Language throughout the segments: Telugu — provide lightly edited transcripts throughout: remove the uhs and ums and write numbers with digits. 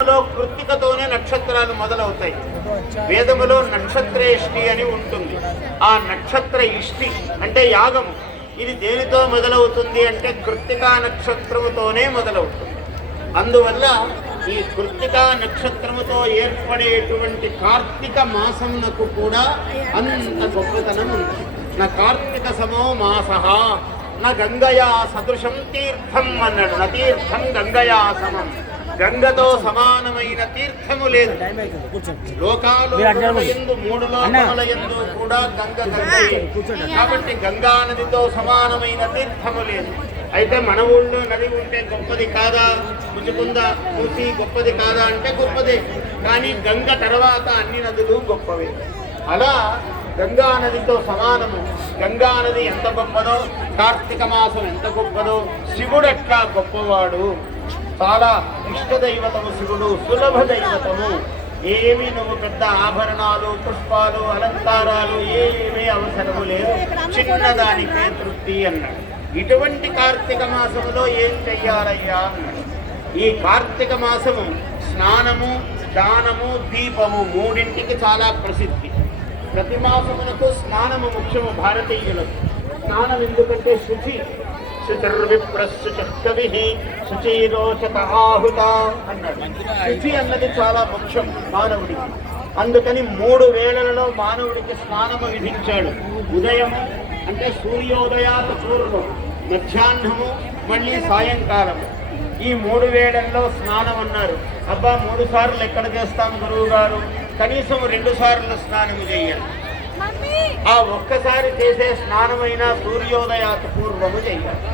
కృత్తికతోనే నక్షత్రాలు మొదలవుతాయి. వేదములో నక్షత్ర ఇష్టి అని ఉంటుంది. ఆ నక్షత్ర ఇష్టి అంటే యాగము. ఇది దేనితో మొదలవుతుంది అంటే కృత్తికా నక్షత్రముతోనే మొదలవుతుంది. అందువల్ల ఈ కృత్తికా నక్షత్రముతో ఏర్పడేటువంటి కార్తీక మాసమునకు కూడా అంత గొప్పతనం ఉంది. నా కార్తీక సమో మాస నా గంగయా సదృశం తీర్థం అన్నాడు. నా తీర్థం గంగయా సమం. గంగతో సమానమైన తీర్థము లేదు. లోకాలు మూడు లోకముల యందు కూడా గంగ గంగయే. కాబట్టి గంగా నదితో సమానమైన తీర్థము లేదు. అయితే మన ఊళ్ళో నది ఉంటే గొప్పది కాదా? ముచ్చుకుందా మూసి గొప్పది కాదా అంటే గొప్పదే. కానీ గంగ తర్వాత అన్ని నదులు గొప్పవే. అలా గంగా నదితో సమానము. గంగా నది ఎంత గొప్పదో, కార్తీక మాసం ఎంత గొప్పదో, శివుడు ఎట్లా గొప్పవాడు. చాలా ఇష్టదైవతము శివుడు, సులభ దైవతము. ఏమి నువ్వు పెద్ద ఆభరణాలు, పుష్పాలు, అలంకారాలు ఏమీ అవసరము లేదు, చిన్నదానికే తృప్తి అన్నాడు. ఇటువంటి కార్తీక మాసములో ఏం చెయ్యాలయ్యా అన్నాడు. ఈ కార్తీక మాసము స్నానము, దానము, దీపము మూడింటికి చాలా ప్రసిద్ధి. ప్రతి మాసమునకు స్నానము ముఖ్యము భారతీయులకు. స్నానం ఎందుకంటే శుచి. శుచిర్విప్రశుచిర్కవి శుచిరోచత ఆహుత అన్నాడు. శుచి అన్నది చాలా ముఖ్యం మానవుడికి. అందుకని 3 వేళలలో మానవుడికి స్నానము విధించాడు. ఉదయము అంటే సూర్యోదయాల పూర్వం, మధ్యాహ్నము, మళ్ళీ సాయంకాలము. ఈ 3 వేళల్లో స్నానం అన్నారు. అబ్బా 3 సార్లు ఎక్కడ చేస్తాం గురువు గారు? కనీసం 2 సార్లు స్నానము చేయాలి. ఆ ఒక్కసారి చేసే స్నానమైనా సూర్యోదయాత పూర్వము చేయాలి.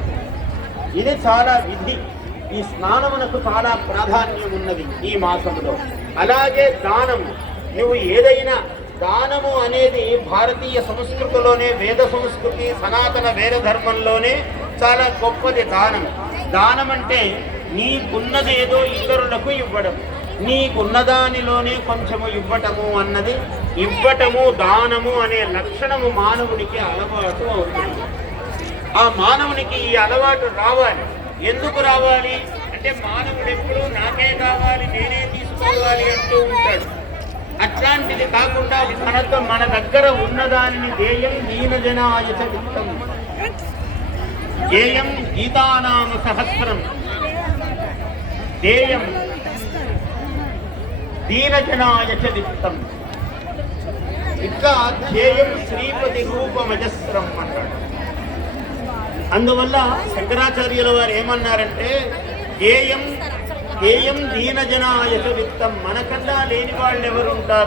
ఇది చాలా విధి. ఈ స్నానమునకు చాలా ప్రాధాన్యం ఉన్నది ఈ మాసంలో. అలాగే దానము. నువ్వు ఏదైనా దానము అనేది భారతీయ సంస్కృతిలోనే, వేద సంస్కృతి, సనాతన వేద ధర్మంలోనే చాలా గొప్పది దానం. దానం అంటే నీకున్నదేదో ఇతరులకు ఇవ్వడం, నీకున్నదానిలోనే కొంచెము ఇవ్వటము అన్నది. ఇవ్వటము, దానము అనే లక్షణము మానవునికి అలవాటు అవుతుంది. ఆ మానవునికి ఈ అలవాటు రావాలి. ఎందుకు రావాలి అంటే మానవుడు ఎప్పుడు నాకే కావాలి, నేనే తీసుకోవాలి అంటూ ఉంటాడు. అట్లాంటిది కాకుండా మన దగ్గర ఉన్నదానిని దేయం దీనజనాయచ విత్తం. దేయం గీతానామ సహస్రం, దేయం దీనజనాయచ విత్తం. ఇట్లా ధ్యేయం శ్రీపతి రూపమజస్రం అన్నాడు. అందువల్ల శంకరాచార్యుల వారు ఏమన్నారంటే ధ్యేయం దీనజనాయచ విత్తం. మనకన్నా లేని వాళ్ళు ఎవరుంటారు?